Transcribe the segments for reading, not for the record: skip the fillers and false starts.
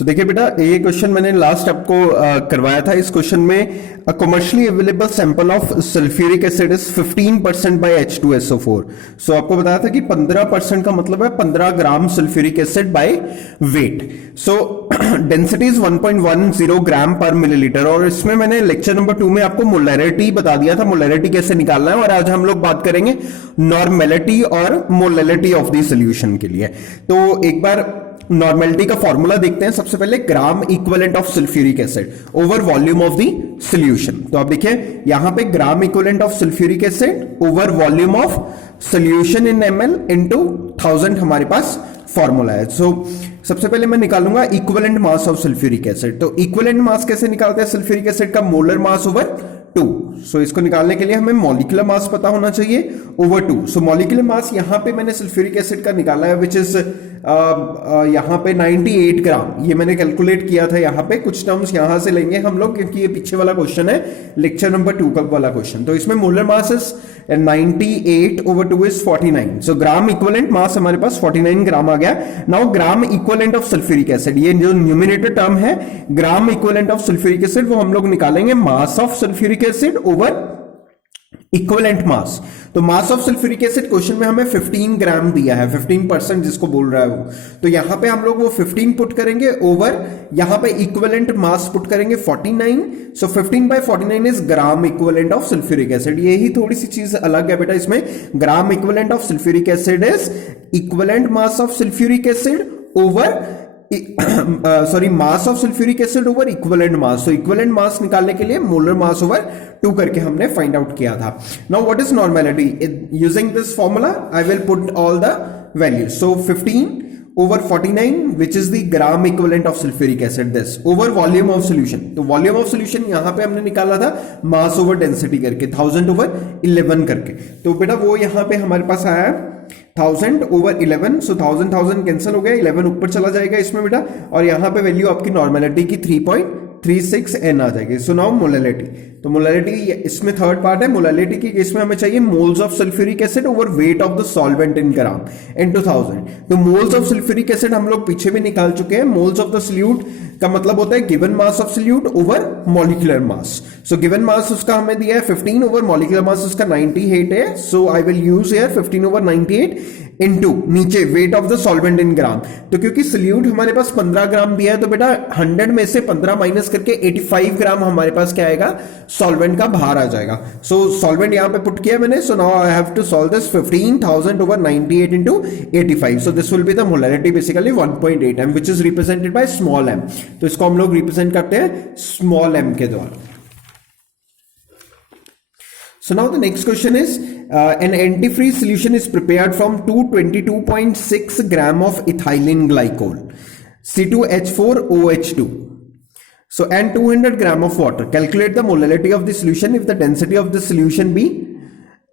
देखिए बेटा, ये क्वेश्चन मैंने लास्ट आपको करवाया था। इस क्वेश्चन में commercially available sample of sulphuric acid is 15% by H2SO4। So आपको बताया था कि 15% का मतलब है 15 gram sulphuric acid by weight. So density is 1.10 gram per millilitre. और इसमें मैंने लेक्चर नंबर 2 में आपको मोलैरिटी बता दिया था, मोलैरिटी कैसे निकालना है। और आज हम लोग बात करेंगे नॉर्मेलिटी और मोलैलिटी ऑफ द सोल्यूशन के लिए। तो एक बार नॉर्मेलिटी का फॉर्मूला देखते हैं। सबसे पहले ग्राम equivalent of sulphuric acid over volume of the solution. तो आप देखिए यहां पे ग्राम equivalent of sulphuric acid over volume of solution in ml into 1000 हमारे पास फॉर्मूला है। सबसे पहले मैं निकालूंगा equivalent mass of sulphuric acid. तो इक्विवेलेंट मास कैसे निकालते हैं सल्फ्यूरिक एसिड का? Molar mass over 2। इसको निकालने के लिए हमें मॉलिक्यूलर मास पता होना चाहिए ओवर 2। मॉलिक्यूलर मास यहां पे मैंने सल्फ्यूरिक एसिड का निकाला है विच इज यहां पे 98 ग्राम। ये मैंने कैलकुलेट किया था। यहां पे कुछ टर्म्स यहां से लेंगे हम लोग क्योंकि ये पीछे वाला क्वेश्चन है, लेक्चर नंबर 2 का वाला क्वेश्चन। तो इसमें molar mass is 98 over 2 is 49। So gram equivalent mass हमारे पास 49 ग्राम आ गया। Now gram equivalent of sulphuric acid, ये जो न्यूमिनेटर टर्म है gram equivalent of sulphuric acid, वो हम लोग निकालेंगे mass of sulphuric acid over equivalent mass. तो mass of sulphuric acid question में हमें 15 ग्राम दिया है, 15% जिसको बोल रहा है वो। तो यहां पे हम लोग वो 15 पुट करेंगे ओवर यहां पे इक्विवेलेंट मास पुट करेंगे 49। So 15 by 49 is gram equivalent of sulphuric acid. यही थोड़ी सी चीज अलग है बेटा इसमें। Gram equivalent of sulphuric acid is equivalent mass of sulphuric acid over mass of sulphuric acid over equivalent mass. तो इक्विवेलेंट मास निकालने के लिए मोलर मास ओवर 2 करके हमने फाइंड आउट किया था। Now what is normality? Using this formula I will put all the values. So 15 over 49 which is the gram equivalent of sulfuric acid, this over volume of solution। तो volume of solution यहां पे हमने निकाला था mass over density करके 1000 over 11 करके। तो बेटा वो यहां पे हमारे पास आया 1000 over 11। सो 1000 कैंसिल हो गया, 11 ऊपर चला जाएगा इसमें बेटा। और यहां पे वैल्यू आपकी नॉर्मेलिटी की 3.36 n आ जाएगी। So now molality. तो मोलैलिटी इसमें थर्ड पार्ट है। मोलैलिटी की इसमें हमें चाहिए moles of sulphuric acid over weight of the solvent in gram into 1000। तो मोल्स ऑफ सल्फ्यूरिक एसिड हम लोग पीछे भी निकाल चुके हैं। मोल्स ऑफ द सॉल्यूट का मतलब होता है given mass of solute over molecular mass. So given mass उसका हमें दिया है 15 ओवर मॉलिक्यूलर मास उसका 98 है। So I will use here 15 over 98 into नीचे weight of the solvent in gram. तो क्योंकि सॉल्यूट हमारे पास 15 ग्राम दिया है तो बेटा 100 में से 15 माइनस करके 85 ग्राम हमारे पास क्या आएगा? सॉल्वेंट का बाहर आ जाएगा। सो सॉल्वेंट यहां पे पुट किया मैंने। So now I have to solve this 15000 over 98 into 85। So this will be the molarity basically 1.8 m which is represented by small m। तो इसको हम लोग रिप्रेजेंट करते हैं स्मॉल m के द्वारा। So now the next question is an antifreeze solution is prepared from 222.6 gram of ethylene glycol C2H4OH2 so and 200 gram of water. Calculate the molality of the solution if the density of the solution be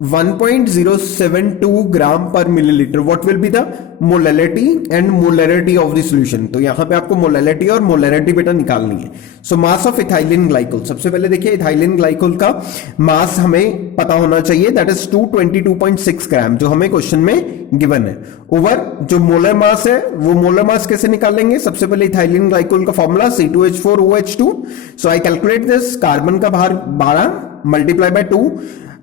1.072 gram per milliliter. What will be the molality and molarity of the solution? तो यहां पे आपको molality और molarity बेटा निकालनी है। So mass of ethylene glycol, सबसे पहले देखिए ethylene glycol का मास हमें पता होना चाहिए, that is 222.6 ग्राम जो हमें क्वेश्चन में गिवन है। ओवर जो मोलर मास है वो मोलर मास कैसे निकालेंगे? सबसे पहले इथाइलिन ग्लाइकोल का formula C2H4OH2। So I calculate this. Carbon का भार 12 मल्टीप्लाई बाय 2,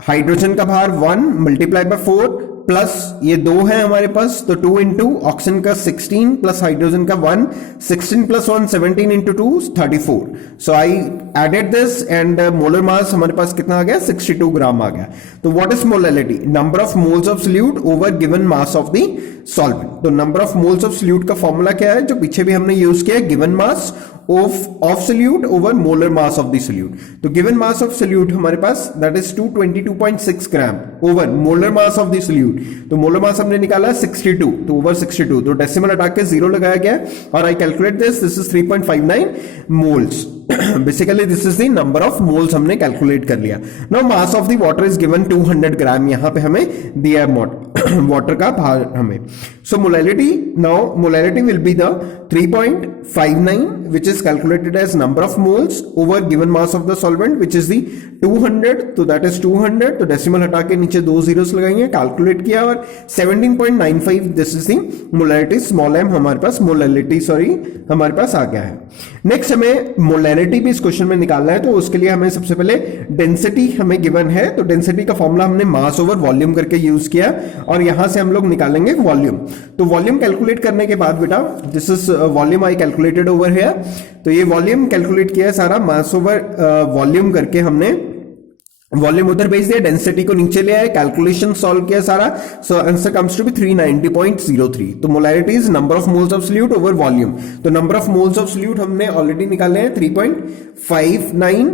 हाइड्रोजन का भार 1 मल्टीप्लाई बाय 4 प्लस ये 2 है हमारे पास तो 2 इंटू ऑक्सीजन का 16 प्लस हाइड्रोजन का 1, 16 plus 1 17 into 2 34। So I added this and molar mass हमारे पास कितना आ गया? 62 ग्राम आ गया। तो what is molality? Number of moles of solute over given mass of the solvent. तो number of moles of solute का फॉर्मूला क्या है जो पीछे भी हमने यूज किया? Given mass of solute over molar mass of the solute. तो गिवन मास ऑफ सॉल्यूट हमारे पास that is 222.6 gram over molar mass of the solute. तो मोलर मास हमने निकाला 62 तो ओवर 62 तो डेसिमल हटा के 0 लगाया गया और I calculate this is 3.59 moles. Basically this is the number of moles हमने कैलकुलेट कर लिया। Now mass of the water is given 200 gram, यहां पे हमें दिया वाटर का भार हमें। So molality, now molality will be the 3.59 which is calculated as number of moles over given mass of the solvent which is the 200, तो that is 200, तो decimal हटा के नीचे 2 zeros लगाएंगे, कैलकुलेट किया और 17.95 this is the molality, small m हमारे पास molality हमारे पास आ गया है। नेक्स्ट हमें मोलैलिटी भी इस क्वेश्चन में निकालना है, तो उसके लिए हमें सबसे पहले डेंसिटी हमें गिवन है, तो डेंसिटी का फॉर्मूला हमने मास ओवर वॉल्यूम करके यूज किया और यहां से हम लोग निकालेंगे वॉल्यूम। तो वॉल्यूम कैलकुलेट करने के बाद बेटा this is volume I calculated over here, तो ये वॉल्यूम कैलकुलेट किया है सारा, मास ओवर वॉल्यूम करके हमने वॉल्यूम उधर भेज दिया, डेंसिटी को नीचे ले आए, कैलकुलेशन सॉल्व किया सारा, so answer comes to be 390.03। तो molarity is number of moles of solute over volume, तो number of moles of solute हमने ऑलरेडी निकाले हैं 3.59,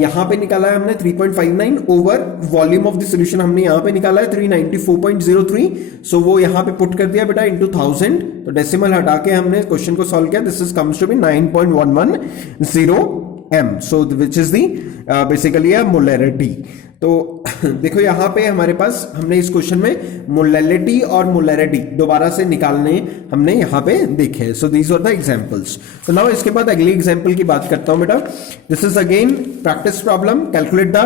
यहां पे निकाला है हमने 3.59 over volume of the solution हमने यहां पे निकाला है 394.03, सो वो यहां पे पुट कर दिया बेटा इनटू 1000, तो डेसिमल हटा के हमने क्वेश्चन को सॉल्व किया, this is comes to be 9.110 m, so which is the basically a molarity। तो देखो यहां पे हमारे पास हमने इस क्वेश्चन में मोलैलिटी और मोलैरिटी दोबारा से निकालने हमने यहां पे देखे हैं। So these are the examples. तो नाउ इसके बाद अगली एग्जांपल की बात करता हूं बेटा, this is again practice problem, calculate the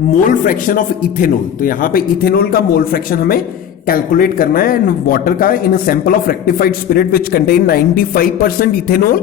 mole fraction of ethanol. तो यहां पे इथेनॉल का मोल फ्रैक्शन हमें कैलकुलेट करना है एंड वाटर का in a sample of rectified spirit which contain 95% ethanol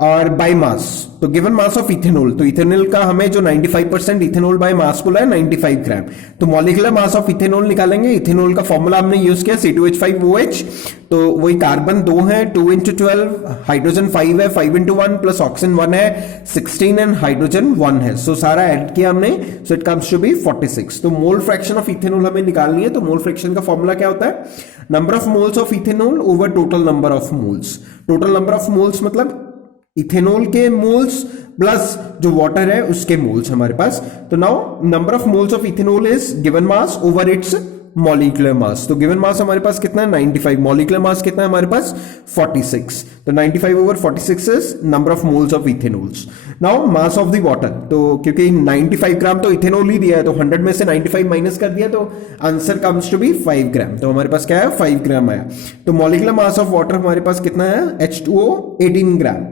और बाय मास, तो गिवन मास ऑफ इथेनॉल, तो इथेनॉल का हमें जो 95% इथेनॉल बाय मास बोला है 95 ग्राम, तो मॉलिक्यूलर मास ऑफ इथेनॉल निकालेंगे। इथेनॉल का फॉर्मूला हमने यूज किया C2H5OH, तो वही कार्बन 2 है 2 into 12, हाइड्रोजन 5 है 5 into 1 प्लस ऑक्सीजन 1 है 16 एंड हाइड्रोजन 1 है, सो सारा ऐड किया हमने, so it comes to be 46। तो मोल फ्रैक्शन ऑफ इथेनॉल हमें निकालनी है, तो मोल फ्रैक्शन का फॉर्मूला क्या होता है, number of moles of ethanol over total number of moles. Total number of moles मतलब इथेनॉल के मोल्स प्लस जो वाटर है उसके मोल्स हमारे पास। तो now number of moles of ethanol is given mass over it's molecular mass, तो given मास हमारे पास कितना है 95, मॉलिक्यूलर मास कितना है हमारे पास 46, तो 95 over 46 is number of moles of इथेनॉल्स। Now mass of the water, तो क्योंकि 95 ग्राम तो इथेनॉल ही दिया है, तो 100 में से 95 माइनस कर दिया, तो आंसर कम्स टू बी 5 ग्राम, तो हमारे पास क्या है 5 ग्राम आया। तो मॉलिक्यूलर मास ऑफ वाटर हमारे पास कितना है H2O 18 gram,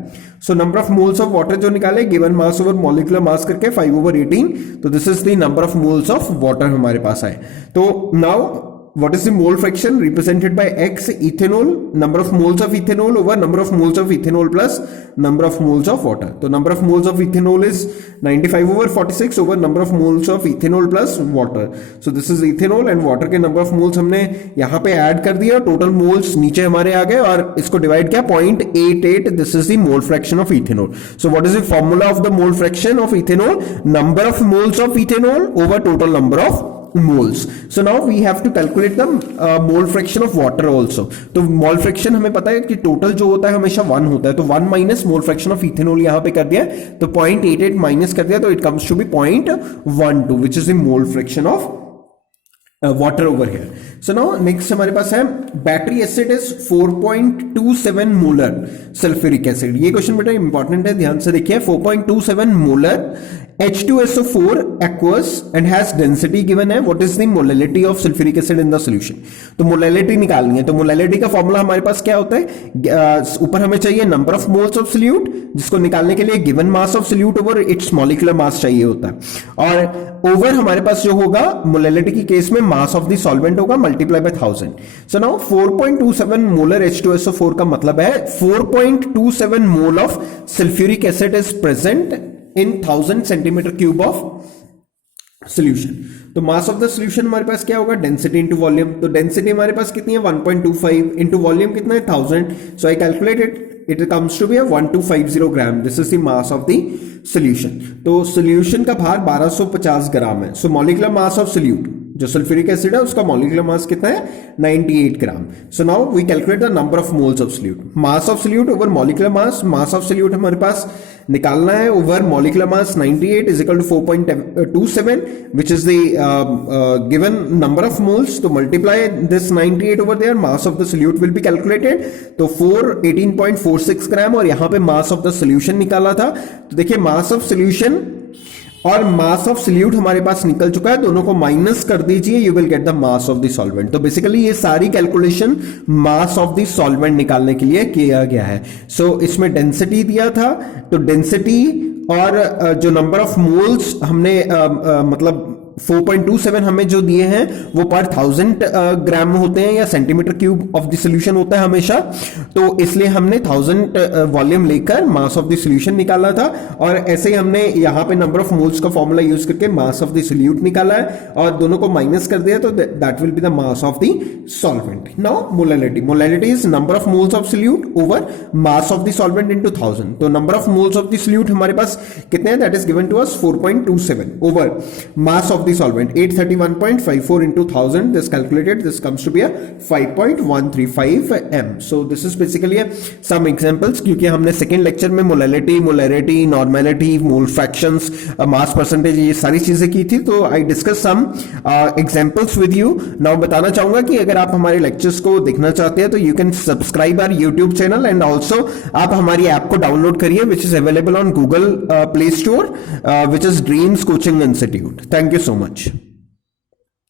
so number of moles of water जो निकाले गिवन मास ओवर मॉलिक्यूलर मास करके 5 over 18, तो this is the number of moles of water हमारे पास आए। तो now what is the mole fraction represented by X ethanol, number of moles of ethanol over number of moles of ethanol plus number of moles of water। तो number of moles of ethanol is 95 over 46 over number of moles of ethanol plus water, so this is ethanol and water के number of moles हमने यहाँ पे add कर दिया, total moles नीचे हमारे आ गए और इसको डिवाइड किया 0.88, this is the mole fraction of ethanol। So what is the formula of the mole fraction of ethanol, number of moles of ethanol over total number of moles। So now we have to calculate the mole fraction of water also। तो mole fraction हमें पता है कि total जो होता है हमेशा 1 होता है, तो 1 minus mole fraction of ethanol यहां पे कर दिया, तो 0.88 माइनस कर दिया, तो it comes to be 0.12 which is the mole fraction of water over here. So now next हमारे पास है battery acid is 4.27 molar sulphuric acid. ये क्वेश्चन बेटा इंपॉर्टेंट है, ध्यान से देखिए, 4.27 molar H2SO4 aqueous and has density given है, what is the molality of sulfuric acid in the solution। तो मोलैलिटी निकालनी है, तो मोलैलिटी का फॉर्मूला हमारे पास क्या होता है, ऊपर हमें चाहिए number of moles of solute, जिसको निकालने के लिए given mass of solute over it's molecular mass चाहिए होता है, और ओवर हमारे पास जो होगा मोलैलिटी की केस में मास ऑफ द सॉल्वेंट होगा multiply by 1000। So now 4.27 molar H2SO4 का मतलब है 4.27 mole of sulphuric acid is present in 1000 centimetre cube of solution. तो मास ऑफ द सोल्यूशन हमारे पास क्या होगा, डेंसिटी इंटू वॉल्यूम, तो डेंसिटी हमारे पास कितनी है 1.25 इंटू वॉल्यूम कितना है 1000, so I calculated it comes to be 1250 gram, this is the mass of the solution. तो सोल्यूशन का भार 1250 ग्राम है, so molecular mass of solute जो सल्फ्यूरिक एसिड है उसका मॉलिक्यूलर मास कितना है 98 gram. So now we calculate the number of moles of solute. Mass of solute over molecular mass. Mass of solute हमारे पास निकालना है over molecular mass 98 is equal to 4.27 which is the given number of moles. तो multiply this 98 over there, mass of the solute will be calculated. तो 18.46 ग्राम और यहां पे मास of the solution निकाला था. तो देखिए मास ऑफ सोल्यूशन और मास ऑफ सोल्यूट हमारे पास निकल चुका है, दोनों को माइनस कर दीजिए, you will get the mass of the solvent. तो बेसिकली ये सारी calculation mass of the solvent निकालने के लिए किया गया है. सो इसमें डेंसिटी दिया था, तो डेंसिटी और जो नंबर ऑफ मोल्स हमने मतलब 4.27 हमें जो दिए हैं वो पर 1000 ग्राम होते हैं या centimetre cube of the solution होता है हमेशा. तो इसलिए हमने 1000 वॉल्यूम लेकर मास ऑफ द सॉल्यूशन निकाला था, और ऐसे ही हमने यहां पे नंबर ऑफ मोल्स का फॉर्मूला यूज करके मास ऑफ द सोल्यूट निकाला है और दोनों को माइनस कर दिया, तो that will be the mass of the solvent. Now molality. Molality is number of moles of solute over mass of the solvent into 1000. तो number of moles of the solute हमारे पास कितने हैं, that is given to us 4.27 over mass of the solvent 831.54 into 1000. This calculated, this comes to be a 5.135 m. So this is basically some examples, क्योंकि हमने second lecture में molality, molarity, normality, mole fractions, mass percentage, ये सारी चीजें की थी. तो I discuss some examples with you. Now बताना चाहूंगा कि अगर आप हमारे लेक्चर्स को देखना चाहते हैं तो you can subscribe our YouTube channel, and also आप हमारी ऐप को डाउनलोड करिए which is available on Google Play Store, which is Dreams coaching institute. Thank you so much.